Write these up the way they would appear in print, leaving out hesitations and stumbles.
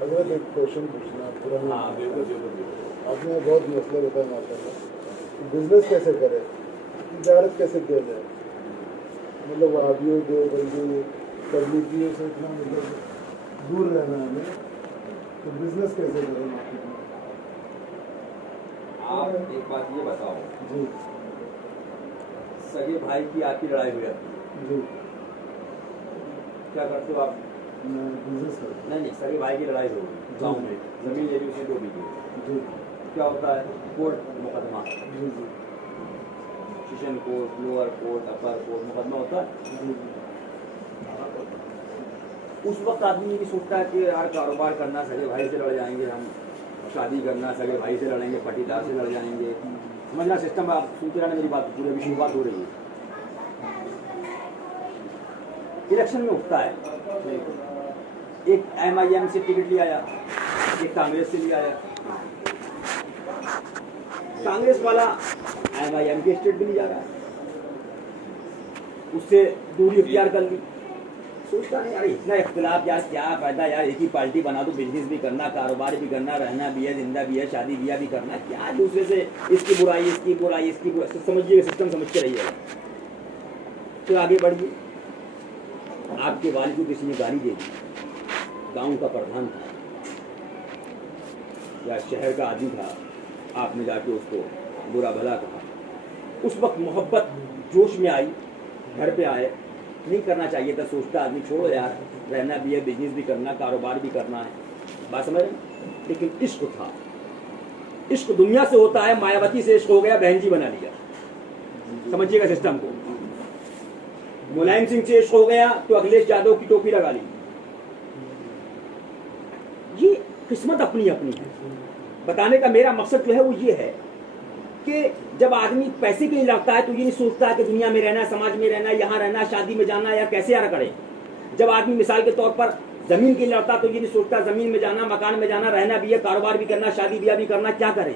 حضرت ایک کوشچن پوچھنا پرانا. ہاں بالکل بالکل. آپ نے بہت مسئلہ بتایا ماشاء اللہ. بزنس کیسے کرے, تجارت کیسے کیا جائے, مطلب وہابیوں کے بلکہ تبلیغیوں سے اتنا مطلب دور رہنا ہے ہمیں, تو بزنس کیسے کریں مارکیٹ میں. آپ ایک بات یہ بتاؤ, جی سگے بھائی کی آپ کی لڑائی ہوئی ہے, جی کیا کرتے ہو آپ؟ میں بزنس کرتا نہیں نہیں, سگے بھائی کی لڑائی ہو گئی گاؤں میں, زمین لے لی اس نے 2 بیگھے. ہوں. جی کیا ہوتا ہے, کورٹ مقدمہ, جی جی سیشن کورٹ, لوور کورٹ, اپر کورٹ, مقدمہ ہوتا ہے. جی جی اس وقت آدمی یہ بھی سوچتا ہے کہ یار کاروبار کرنا, سگے بھائی سے لڑ جائیں گے ہم, شادی کرنا سگے بھائی سے لڑیں گے, پٹیدار سے لڑ جائیں گے. سمجھنا سسٹم, آپ سنتے رہنا میری بات, پورے ابھی شروعات ہو رہی ہے. الیکشن میں اٹھتا ہے, ایک MIM سے ٹکٹ لے آیا, ایک کانگریس سے لے آیا. کانگریس والا MIM کے اسٹیٹ بھی نہیں جا رہا ہے, اس سے دوری اختیار کر لی. سوچتا ہے یار اتنا اختلاف, یار کیا فائدہ, یار ایک ہی پارٹی بنا دو, بزنس بھی کرنا, کاروبار بھی کرنا, رہنا بھی ہے, زندہ بھی ہے, شادی بیاہ بھی کرنا, کیا دوسرے سے اس کی برائی, اس کی برائی, اس کی برائی, سمجھیے سسٹم سمجھ کے رہیے. پھر آگے بڑھ گئی. آپ کے والد کو کسی نے گالی دے دی, گاؤں کا پردھان تھا یا شہر کا آدمی تھا, آپ نے جا کے اس کو برا بھلا کہا. اس وقت محبت جوش میں آئی, گھر پہ آئے, نہیں کرنا چاہیے تھا, سوچتا آدمی چھوڑو یار, رہنا بھی ہے, بزنس بھی کرنا, کاروبار بھی کرنا ہے, بات سمجھ رہے ہیں. لیکن عشق تھا, عشق دنیا سے ہوتا ہے, مایاوتی سے عشق ہو گیا, بہن جی بنا لیا. سمجھیے گا سسٹم کو. ملائم سنگھ سے عشق ہو گیا تو اکھلیش یادو کی ٹوپی لگا لی. یہ قسمت اپنی اپنی ہے. بتانے کا میرا مقصد جو ہے وہ یہ ہے کہ جب آدمی پیسے کے لیے لڑتا ہے تو یہ نہیں سوچتا ہے کہ دنیا میں رہنا, سماج میں رہنا, یہاں رہنا, شادی میں جانا, یا کیسے یار کرے. جب آدمی مثال کے طور پر زمین کے لیے لڑتا تو یہ نہیں سوچتا زمین میں جانا, مکان میں جانا, رہنا بھی ہے, کاروبار بھی کرنا, شادی بیاہ بھی کرنا, کیا کرے.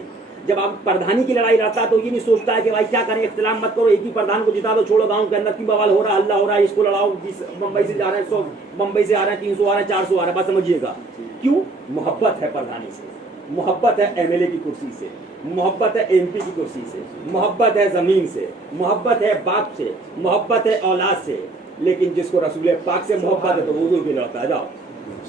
جب آپ پردھانی کی لڑائی لڑتا تو یہ نہیں سوچتا ہے کہ بھائی کیا کریں, اختلاف مت کرو, ایک ہی پردھان کو جتا دو, چھوڑو گاؤں کے اندر کی بوال ہو رہا, اللہ ہو رہا ہے, اس کو لڑاؤ, بمبئی سے جا رہے ہیں 100, بمبئی سے آ رہے ہیں 300 آ رہے ہیں, 400 آ رہے ہیں. بات سمجھیے گا. کیوں؟ محبت ہے پردھانی سے, محبت ہے MLA کی کرسی سے, محبت ہے MP کی کرسی سے, محبت ہے زمین سے, محبت ہے باپ سے, محبت ہے اولاد سے. لیکن جس کو رسول پاک سے محبت ہے تو حضور بھی لڑتا ہے. جاؤ,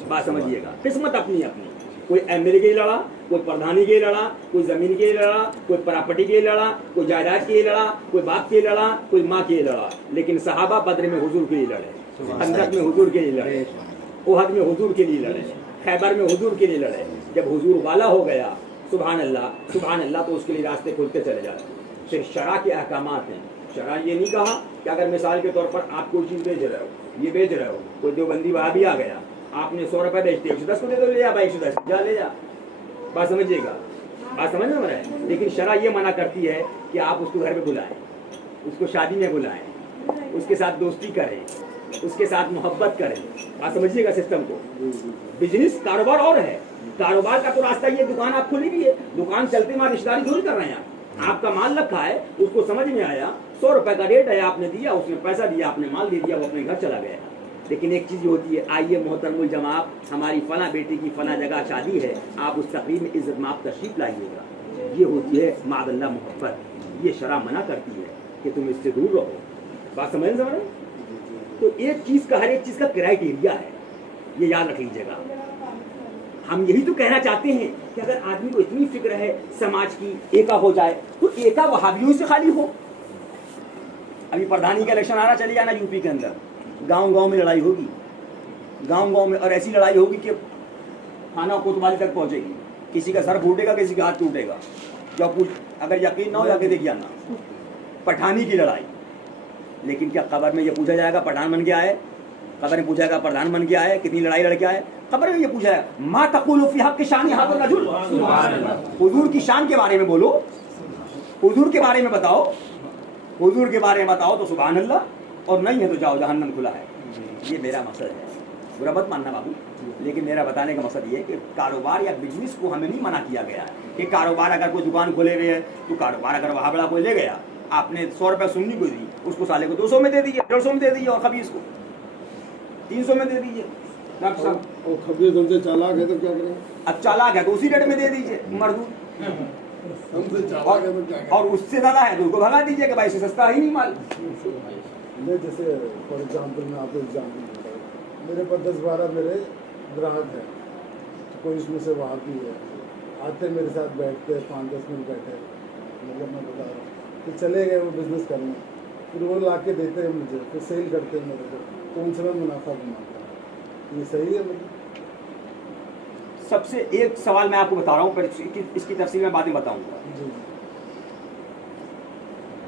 بات سمجھیے گا. قسمت اپنی اپنی, کوئی MLA کے لیے لڑا, کوئی پردھانی کے لیے لڑا, کوئی زمین کے لیے لڑا, کوئی پراپرٹی کے لیے لڑا, کوئی جائیداد کے لیے لڑا, کوئی باپ کے لیے لڑا, کوئی ماں کے لیے لڑا. لیکن صحابہ بدر میں حضور کے لیے لڑے, خندق میں حضور کے لیے لڑے, احد میں حضور کے لیے لڑے, خیبر میں حضور کے لیے لڑے. جب حضور والا ہو گیا, سبحان اللہ سبحان اللہ, تو اس کے لیے راستے کھلتے چلے جاتے. پھر شرع کے احکامات ہیں. شرع یہ نہیں کہا کہ اگر مثال کے طور پر آپ کوئی چیز بیچ رہے ہو, یہ بیچ رہے ہو, کوئی دیوبندی وہابی آ گیا, آپ نے 100 روپے بیچتے 110 کو دے دو, لے جا بھائی 110, جا لے جا. بات سمجھیے گا, بات سمجھ میں رہے. لیکن شرع یہ منع کرتی ہے کہ آپ اس کو گھر پہ بلائیں, اس کو شادی میں بلائیں, اس کے ساتھ دوستی کریں, اس کے ساتھ محبت کریں. بات سمجھیے گا سسٹم کو. بزنس کاروبار اور ہے, کاروبار کا تو راستہ یہ, دکان آپ کھولی بھی ہے, دکان چلتے میں رشتہ داری تھوڑی کر رہے ہیں. آپ کا مال رکھا ہے, اس کو سمجھ میں آیا 100 روپے کا ریٹ ہے, آپ نے دیا, اس نے پیسہ دیا, آپ نے مال دے دیا, وہ اپنے گھر چلا گیا. لیکن ایک چیز ہوتی ہے, آئیے محترم الجماعت, ہماری فلاں بیٹی کی فلاں جگہ شادی ہے, آپ اس تقریب میں عزت مآب تشریف لائیے گا. یہ ہوتی ہے معاذ اللہ محبت. یہ شرع منع کرتی ہے کہ تم اس سے دور رہو. بات سمجھ رہے ہیں. تو ایک چیز کا, ہر ایک چیز کا کرائٹیریا ہے, یہ یاد رکھ لیجیے گا. ہم یہی تو کہنا چاہتے ہیں کہ اگر آدمی کو اتنی فکر ہے سماج کی, ایکا ہو جائے, تو ایکا وہابیوں سے خالی ہو. ابھی پردھانی کا الیکشن آ رہا, چلے جانا UP کے اندر, گاؤں گاؤں میں لڑائی ہوگی, گاؤں گاؤں میں, اور ایسی لڑائی ہوگی کہ تھانہ کوتوالی تک پہنچے گی. کسی کا سر پھوٹے گا, کسی کا ہاتھ ٹوٹے گا. اگر یقین نہ ہو, جا کے دیکھ جانا. پٹھانی کی لڑائی. لیکن کیا قبر میں یہ پوچھا جائے گا پٹھان بن کے آئے, قبر میں پوچھا گا پردھان بن کے آئے, کتنی لڑائی لڑ کے آئے. قبر میں یہ پوچھا ہے ما تقول فی حق شان هذا الرجل, حضور کی شان کے بارے میں بولو, حضور کے بارے میں بتاؤ, حضور کے بارے میں بتاؤ تو سبحان اللہ, اور نہیں ہے تو جاؤ, جہنم کھلا ہے. یہ میرا مقصد ہے, برا مت ماننا بابو. لیکن میرا بتانے کا مقصد یہ ہے کہ کاروبار یا بزنس کو ہمیں نہیں منع کیا گیا ہے کہ کاروبار اگر کوئی دکان کھولے ہوئے ہے تو کاروبار اگر وہاں بڑا کوئی لے گیا, آپ نے 100 روپے سننی کو دی, اس کو سالے کو 200 میں دے دیجیے, 150 میں دے دیجیے, اور خبیث کو 300 میں دے دیجیے. डॉक्टर साहब और खबरें तुमसे चालाक है तो क्या करें? अब चालाक है तो उसी रेट में दे दीजिए मरदूद, हमसे चालाक है तो क्या करें? और उससे ज्यादा है तो उसको भगा दीजिए कि भाई इससे सस्ता ही नहीं माल। नहीं, जैसे फॉर एग्जांपल मैं आपको एग्जांपल देता हूँ, मेरे पास 10-12 मेरे ग्राहक हैं, तो कोई इसमें से वहाँ भी है, आते मेरे साथ बैठते हैं, 5-10 मिनट बैठे, मतलब मैं बता रहा हूँ, फिर चले गए वो बिज़नेस करने, फिर वो ला के देते हैं मुझे, फिर सेल करते हैं मेरे को, तो उनसे मैं मुनाफा कमाता हूँ। ये सही है मतलब? सबसे एक सवाल मैं आपको बता रहा हूँ, पर इसकी तफसील मैं बाद में बताऊंगा। जी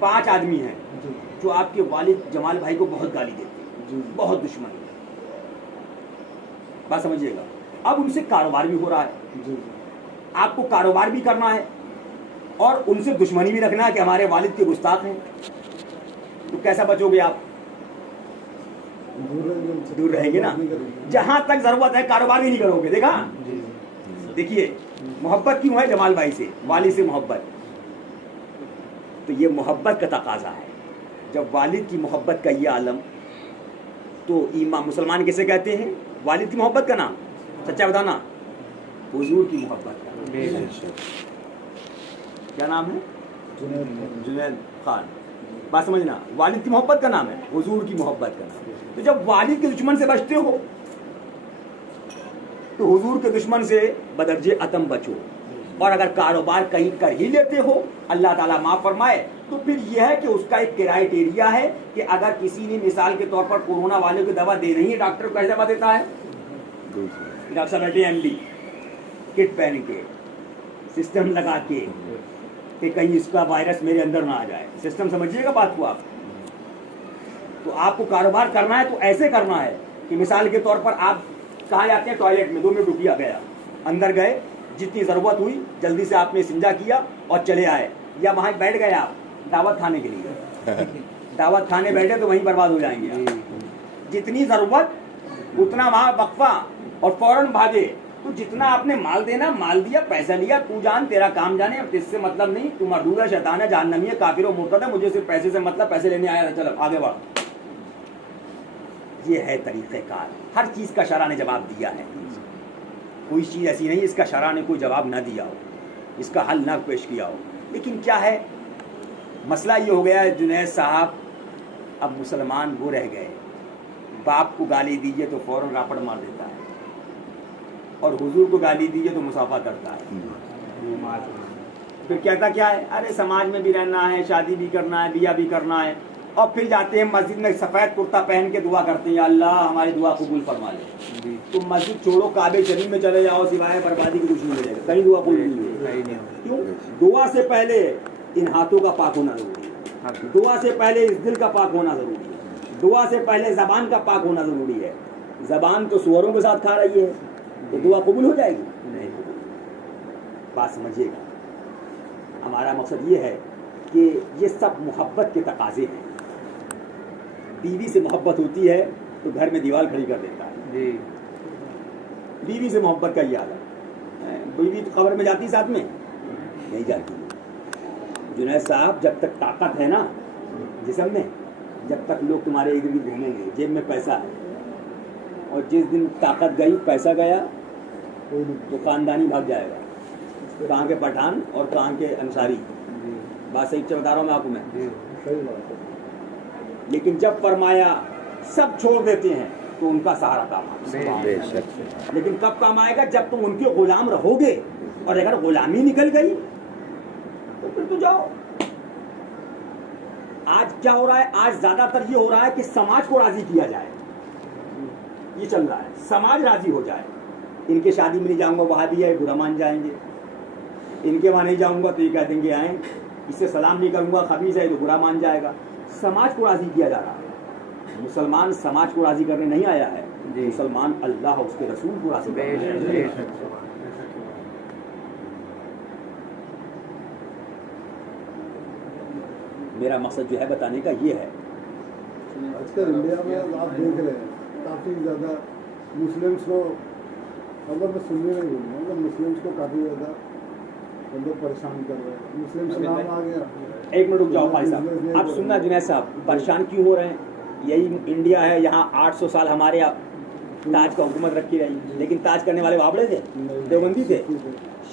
5 आदमी हैं जी जो आपके वालिद जमाल भाई को बहुत गाली देते हैं, जी बहुत दुश्मन है, बात समझिएगा। अब उनसे कारोबार भी हो रहा है, जी आपको कारोबार भी करना है और उनसे दुश्मनी भी रखना है कि हमारे वालिद के गुस्ताख हैं, तो कैसा बचोगे आप? दूर रहेंगे उनसे, दूर रहेंगे ना। नहीं करेंगे। जहां तक जरूरत है कारोबार भी नहीं करोगे। देखा, देखिए मोहब्बत क्यों है जमाल भाई से, वालिद से मोहब्बत, तो ये मोहब्बत का तकाजा है। जब वालिद की मोहब्बत का ये आलम, तो ईमान मुसलमान किसे कहते हैं? वालिद की मोहब्बत का नाम, सच्चा बताना, हुजूर की मोहब्बत का क्या नाम है? जुनैद खान। बात समझना, वालिद की मोहब्बत का नाम है, हुजूर की मोहब्बत का नाम। तो जब वालिद के दुश्मन से बचते हो तो हुजूर के दुश्मन से बदरजे अतम बचो। और अगर कारोबार कहीं कर ही लेते हो, अल्लाह ताला माफ फरमाए, तो फिर यह है कि उसका एक क्राइटेरिया है कि अगर किसी ने मिसाल के तौर पर कोरोना वाले को दवा दे रही है, डॉक्टर को कैसे दवा देता है? डॉक्टर साहब बैठे एमडी, किट पहन के, सिस्टम लगा के कि कहीं इसका वायरस मेरे अंदर ना आ जाए। सिस्टम समझिएगा बात को आप। तो आपको कारोबार करना है तो ऐसे करना है कि मिसाल के तौर पर आप कहाँ जाते हैं? टॉयलेट में 2 मिनट रुकिया, गया अंदर गए, जितनी ज़रूरत हुई जल्दी से आपने सिंजा किया और चले आए, या वहाँ बैठ गए आप दावत खाने के लिए, दावत खाने बैठे तो वहीं बर्बाद हो जाएंगे आप। जितनी ज़रूरत उतना वहाँ वक्फा और फौरन भागे। तो जितना आपने माल देना माल दिया, पैसा लिया, तू जान तेरा काम जाने, अब इससे मतलब नहीं, तू मरदूद है, शैतान है, जहन्नमी है, काफिर और मुर्तद है, मुझे सिर्फ पैसे से मतलब, पैसे लेने आया था, चलो आगे बढ़। ये है तरीक़ेकार। हर चीज़ का शरा ने जवाब दिया है, कोई चीज़ ऐसी नहीं इसका शरा ने कोई जवाब ना दिया हो, इसका हल ना पेश किया हो। लेकिन क्या है मसला, ये हो गया है जुनैद साहब, अब मुसलमान वो रह गए, बाप को गाली दीजिए तो फौरन रापड़ मार देता है, और हुजूर को गाली दीजिए तो मुसाफा करता है। फिर कहता क्या है? अरे समाज में भी रहना है, शादी भी करना है, बिया भी करना है, और फिर जाते हैं मस्जिद में सफ़ेद कुर्ता पहन के दुआ करते हैं, या अल्लाह हमारी दुआ कबूल फरमा ले। तुम मस्जिद छोड़ो, काबे शरीफ में चले जाओ, सिवाय बर्बादी की कुछ नहीं मिलेगा, कहीं दुआ कबूल नहीं है। क्यों? दुआ से पहले इन हाथों का पाक होना जरूरी है, दुआ से पहले इस दिल का पाक होना जरूरी है, दुआ से पहले ज़बान का पाक होना जरूरी है। ज़बान तो सुअरों के साथ खा रही है, तो दुआ कबूल हो जाएगी? नहीं। बात समझिएगा, हमारा मकसद ये है कि ये सब मोहब्बत के तकाजे हैं। बीवी से मोहब्बत होती है तो घर में दीवार खड़ी कर देता है, बीवी से मोहब्बत का ये आलम है। बीवी तो कब्र में जाती साथ में नहीं जाती। जुनैद साहब, जब तक ताकत है ना जिस्म में, जब तक लोग तुम्हारे इधर उधर घूमेंगे, जेब में पैसा है, और जिस दिन ताकत गई, पैसा गया, तो खानदानी भाग जाएगा। कहाँ के पठान और कहाँ के अंसारी। बात सही बता रहा हूँ मैं आपको, मैं सही बात है। लेकिन जब फरमाया सब छोड़ देते हैं तो उनका सहारा काम आएगा। लेकिन कब काम आएगा? जब तुम उनके गुलाम रहोगे, और अगर गुलामी निकल गई तो फिर तो जाओ। आज क्या हो रहा है? आज ज्यादातर ये हो रहा है कि समाज को राजी किया जाए, ये चल रहा है, समाज राजी हो जाए। इनके शादी में नहीं जाऊंगा, वहां भी है, बुरा मान जाएंगे। इनके वहां नहीं जाऊंगा तो ये कह देंगे आए, इससे सलाम नहीं करूंगा, खबीस है, तो बुरा मान जाएगा। समाज को राजी किया जा रहा है। मुसलमान समाज को राजी करने नहीं आया है, मुसलमान अल्लाह उसके रसूल को राजी करने आया है। मेरा मकसद जो है बताने का ये है, आजकल इंडिया में आप देख रहे हैं काफ़ी ज़्यादा मुस्लिम्स को, अगर मैं सुनने नहीं बोलूँगा, मतलब मुस्लिम्स को काफ़ी ज़्यादा मतलब परेशान कर रहे हैं। मुस्लिम से नाम आ गया। एक मिनट रुक जाओ भाई साहब, आप सुनना जुनैद साहब, परेशान क्यों हो रहे हैं? यही इंडिया है, यहाँ 800 साल हमारे ताज का हुकूमत रखी रही, लेकिन ताज करने वाले बाबड़े थे, देवबंदी थे,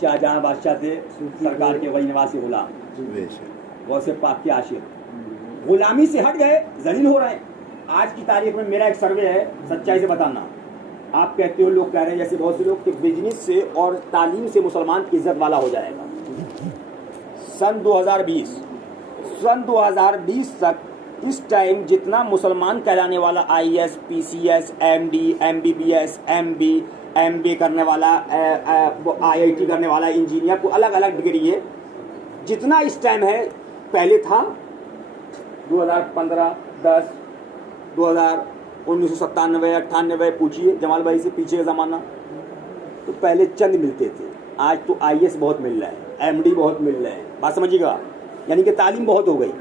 शाहजहां बादशाह थे, सरकार के वही निवासी गुलाम, गौसे पाक के आशिक, गुलामी से हट गए, जलील हो रहे हैं। आज की तारीख में मेरा एक सर्वे है, सच्चाई से बताना, आप कहते हो, लोग कह रहे हैं जैसे बहुत से लोग कि बिजनेस से और तालीम से मुसलमान इज्जत वाला हो जाएगा। सन 2020 तक इस टाइम जितना मुसलमान कहलाने वाला IAS, PCS, MD, MBBS, MB करने वाला, IIT करने वाला, इंजीनियर को अलग अलग डिग्री है, जितना इस टाइम है पहले था 2015, 10, 2000, 1997, 98, पूछिए जमाल भाई से पीछे का ज़माना, तो पहले चंद मिलते थे, आज तो IAS बहुत मिल रहा है, MD बहुत मिल रहे हैं, बात समझिएगा, यानी कि तालीम बहुत हो गई।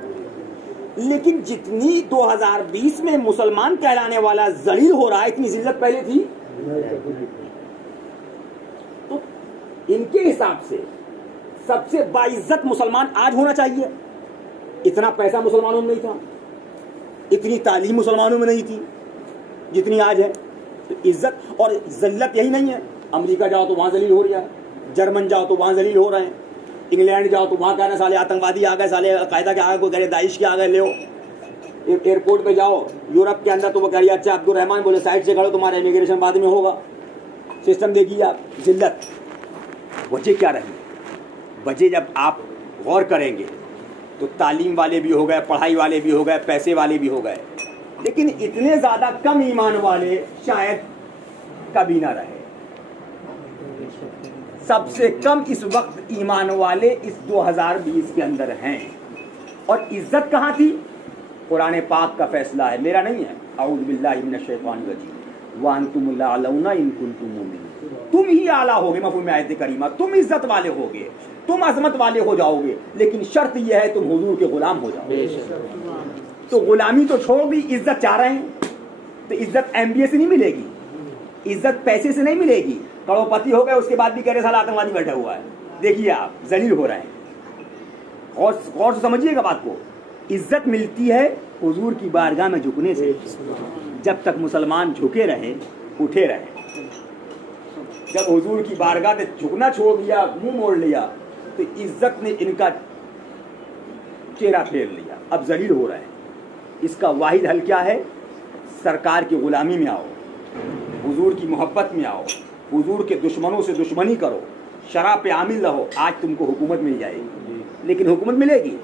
लेकिन जितनी 2020 में मुसलमान कहलाने वाला जलील हो रहा है, इतनी जिल्लत पहले थी। तो इनके हिसाब से सबसे बाइज्जत मुसलमान आज होना चाहिए। इतना पैसा मुसलमानों में नहीं था, इतनी तालीम मुसलमानों में नहीं थी जितनी आज है। तो इज्जत और जिल्लत यही नहीं है। अमेरिका जाओ तो वहाँ जलील हो रहा है, जर्मन जाओ तो वहाँ जलील हो रहे हैं, इंग्लैंड जाओ तो वहाँ कह रहे हैं साले आतंकवादी आ गए, साले कायदा के आ गए, कोई कह रहे दाइश के आ गए, ले एयरपोर्ट पे जाओ यूरोप के अंदर तो वो कह रही अच्छा अब्दुल रहमान बोले साइड से खड़ो, तुम्हारा इमिग्रेशन बाद में होगा। सिस्टम देखिए आप, जिल्लत। वजह क्या रही? वजह जब आप गौर करेंगे तो तालीम वाले भी हो गए, पढ़ाई वाले भी हो गए, पैसे वाले भी हो गए, लेकिन इतने ज़्यादा कम ईमान वाले शायद कभी ना रहे। सबसे कम इस वक्त ईमान वाले इस 2020 के अंदर हैं। और इज्जत कहाँ थी? कुरान पाक का फैसला है, मेरा नहीं है। औज़ु बिल्लाहि मिनश शैतानिर रजीम व अंतुम लअलौना इन कुंतुम मुमिनीन। तुम ही आला होगे, मफ़हूम आयत करीमा, तुम इज्जत वाले होगे, तुम अजमत वाले हो जाओगे, लेकिन शर्त यह है तुम हुजूर के गुलाम हो जाओ। तो गुलामी तो छोड़ दी, इज्जत चाह रहे हैं, तो इज्जत MBA से नहीं मिलेगी, इज्जत पैसे से नहीं मिलेगी। करोड़पति हो गए उसके बाद भी कह रहे साला आतंकवादी बैठा हुआ है। देखिए आप जलील हो रहे हैं। और गौर से समझिएगा बात को। इज्जत मिलती है हुजूर की बारगाह में झुकने से। जब तक मुसलमान झुके रहे, उठे रहे, जब हुजूर की बारगाह में झुकना छोड़ दिया, मुंह मोड़ लिया, तो इज्जत ने इनका चेहरा फेर लिया, अब जलील हो रहे हैं। इसका वाहिद हल क्या है? सरकार की गुलामी में आओ, हुजूर की मोहब्बत में आओ, हुजूर के दुश्मनों से दुश्मनी करो, शराब पे आमिल रहो, आज तुमको हुकूमत मिल जाएगी। लेकिन हुकूमत मिलेगी,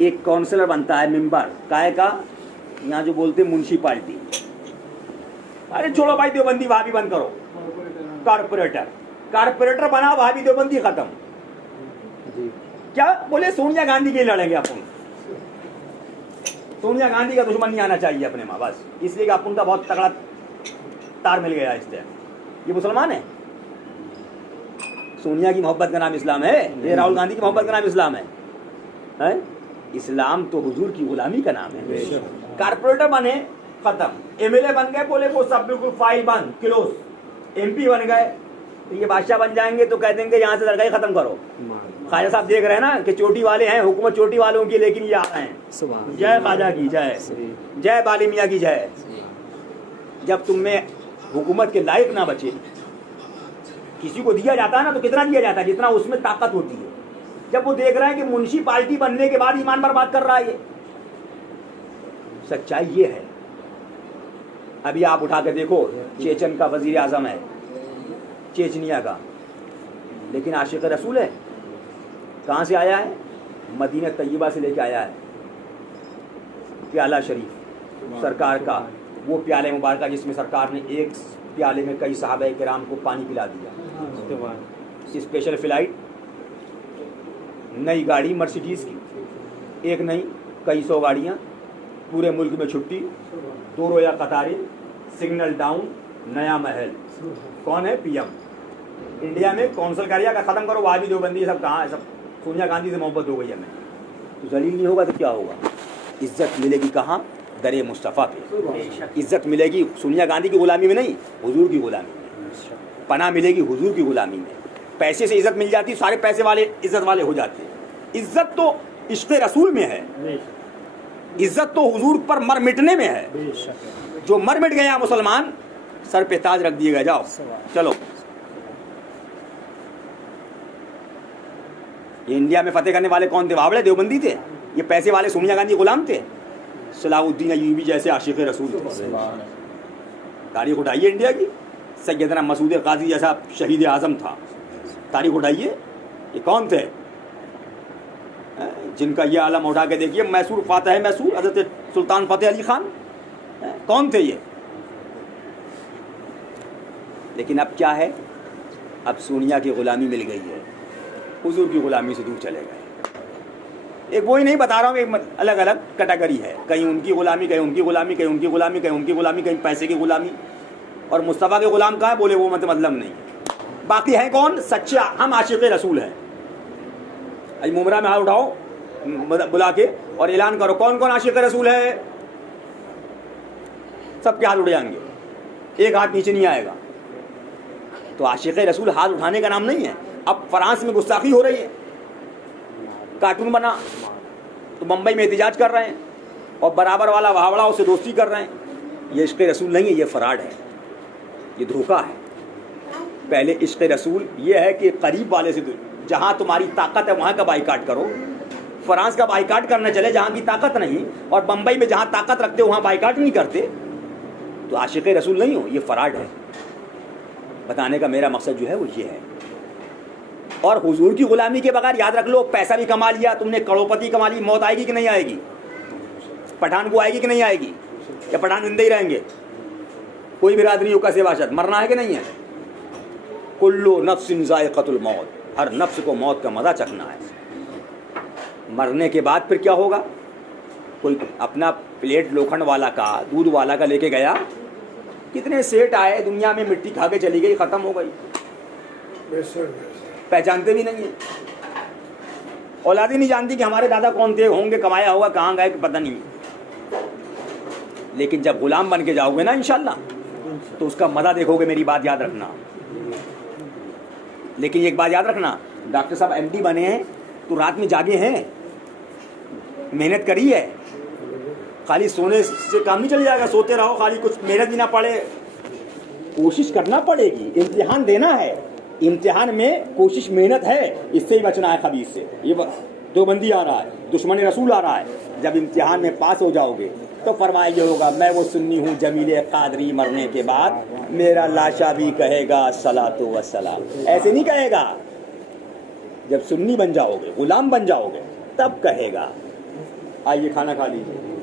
एक काउंसलर बनता है मेंबर काय का, यहाँ जो बोलते हैं म्युनिसिपालिटी, अरे छोड़ो भाई देवबंदी वहाँ भी बंद करो, कारपोरेटर बना, वहाँ भी देवबंदी खत्म। क्या बोले? सोनिया गांधी के लड़ेंगे अपन, सोनिया गांधी का दुश्मन नहीं आना चाहिए अपने माँ, बस इसलिए कि अपन का बहुत तगड़ा तार मिल गया इससे। ये मुसलमान है? सोनिया की मोहब्बत का नाम इस्लाम है? ये राहुल गांधी की मोहब्बत का नाम इस्लाम है? इस्लाम तो हुजूर की गुलामी का नाम है। कारपोरेटर बने, खत्म। MLA बन गए, बोले वो सब बिल्कुल फाइल बंद, क्लोज। MP बन गए तो ये बादशाह बन जाएंगे, तो कह देंगे यहाँ से दरगाह खत्म करो। ख्वाजा साहब देख रहे हैं ना कि चोटी वाले हैं, हुकूमत चोटी वालों की, लेकिन ये आ रहे हैं। जय ख्वाजा की जय, जय बाली मियाँ की जय। जब तुम में हुकूमत के लायक ना बचे, किसी को दिया जाता है ना, तो कितना दिया जाता है? जितना उसमें ताकत होती है। जब वो देख रहे हैं कि म्युनिसिपालिटी बनने के बाद ईमान बर्बाद कर रहा है, ये सच्चाई ये है। अभी आप उठा के देखो, चेचन का वजीर आजम है, चेचनिया का, लेकिन आशिक रसूल है। कहाँ से आया है? मदीना तैयबा से लेके आया है। प्याला शरीफ सरकार का, वो प्याले मुबारक जिसमें सरकार ने एक प्याले में कई सहाबा किराम को पानी पिला दिया। स्पेशल फ्लाइट, नई गाड़ी मर्सिडीज़ की, एक नहीं कई 100 गाड़ियाँ, पूरे मुल्क में छुट्टी, 2 रोज़ा कतारें, सिग्नल डाउन, नया महल। कौन है? PM। इंडिया में कौंसल करिया का ख़त्म करो, वहाँ भी देवबंदी सब कहाँ है? सब सोनिया गांधी से मोहब्बत हो गई हमें। तो जलील नहीं होगा तो क्या होगा? इज्जत मिलेगी कहाँ? दरे मुस्तफ़ा पे। इज्जत मिलेगी सोनिया गांधी की गुलामी में नहीं, हुजूर की गुलामी में। पनाह मिलेगी हुजूर की गुलामी में। पैसे से इज्जत मिल जाती, सारे पैसे वाले इज्जत वाले हो जाते हैं। इज्जत तो इश्क़ रसूल में है, इज्जत तो हुजूर पर मर मिटने में है। जो मर मिट गया मुसलमान, سر پہ تاج رکھ دیے گا. جاؤ چلو. یہ انڈیا میں فتح کرنے والے کون تھے؟ بابڑے دیوبندی تھے. یہ پیسے والے سونیا گاندھی غلام تھے. صلاح الدین ایوبی جیسے عاشق رسول تھے. تاریخ اٹھائیے انڈیا کی. سیدنا مسعود قاضی جیسا شہید اعظم تھا. تاریخ اٹھائیے. یہ کون تھے جن کا یہ عالم اٹھا کے دیکھیے؟ میسور فاتح میسور حضرت سلطان فتح علی خان کون تھے یہ؟ لیکن اب کیا ہے؟ اب سونیا کی غلامی مل گئی ہے. حضور کی غلامی سے دور چلے گئے. ایک وہی نہیں بتا رہا ہوں، ایک الگ الگ کیٹیگری ہے. کہیں ان کی غلامی، کہیں ان کی غلامی، کہیں ان کی غلامی، کہیں ان کی غلامی، کہیں پیسے کی غلامی. اور مصطفیٰ کے غلام کہاں ہے؟ بولے وہ مطلب نہیں. باقی ہیں کون؟ سچے ہم عاشق رسول ہیں. آج ممرہ میں ہاتھ اٹھاؤ بلا کے اور اعلان کرو کون کون عاشق رسول ہے. سب کے ہاتھ اٹھ جائیں گے، ایک ہاتھ نیچے نہیں آئے گا. تو عاشق رسول ہاتھ اٹھانے کا نام نہیں ہے. اب فرانس میں گستاخی ہو رہی ہے، کارٹون بنا تو بمبئی میں احتجاج کر رہے ہیں اور برابر والا وہاوڑا اس سے دوستی کر رہے ہیں. یہ عشق رسول نہیں ہے، یہ فراڈ ہے، یہ دھوکہ ہے. پہلے عشق رسول یہ ہے کہ قریب والے سے جہاں تمہاری طاقت ہے وہاں کا بائیکاٹ کرو. فرانس کا بائیکاٹ کرنا چلے جہاں کی طاقت نہیں، اور بمبئی میں جہاں طاقت رکھتے وہاں بائیکاٹ نہیں کرتے، تو عاشق رسول نہیں ہو. یہ فراڈ ہے. بتانے کا میرا مقصد جو ہے وہ یہ ہے. اور حضور کی غلامی کے بغیر یاد رکھ لو، پیسہ بھی کما لیا تم نے، کروڑپتی کما لی، موت آئے گی کہ نہیں آئے گی؟ پٹھان کو آئے گی کہ نہیں آئے گی؟ یا پٹھان زندہ ہی رہیں گے؟ کوئی برادریوں کا سوا شد مرنا ہے کہ نہیں ہے؟ کلو نفس ذائقۃ الموت، ہر نفس کو موت کا مزہ چکھنا ہے. مرنے کے بعد پھر کیا ہوگا؟ کوئی اپنا پلیٹ لوکھنڈ والا کا، دودھ والا کا لے کے گیا، کتنے سیٹ آئے دنیا میں، مٹی کھا کے چلی گئی، ختم ہو گئی، پہچانتے بھی نہیں ہیں. اولاد ہی نہیں جانتی کہ ہمارے دادا کون تھے، ہوں گے، کمایا ہوگا، کہاں گئے پتہ نہیں. لیکن جب غلام بن کے جاؤ گے نا انشاءاللہ تو اس کا مزہ دیکھو گے. میری بات یاد رکھنا. لیکن ایک بات یاد رکھنا، ڈاکٹر صاحب ایم ڈی بنے ہیں تو رات میں جاگے ہیں، محنت کری ہے. خالی سونے سے کام نہیں چل جائے گا، سوتے رہو خالی، کچھ محنت بھی نہ پڑے. کوشش کرنا پڑے گی، امتحان دینا ہے. امتحان میں کوشش محنت ہے، اس سے ہی بچنا ہے خبیث سے. یہ دیوبندی آ رہا ہے، دشمن رسول آ رہا ہے. جب امتحان میں پاس ہو جاؤ گے تو فرمایا یہ ہوگا، میں وہ سنی ہوں جمیل قادری، مرنے کے بعد میرا لاشا بھی کہے گا صلاۃ و سلام. ایسے نہیں کہے گا. جب سنی بن جاؤ گے، غلام بن جاؤ گے، تب کہے گا. آئیے کھانا کھا لیجیے.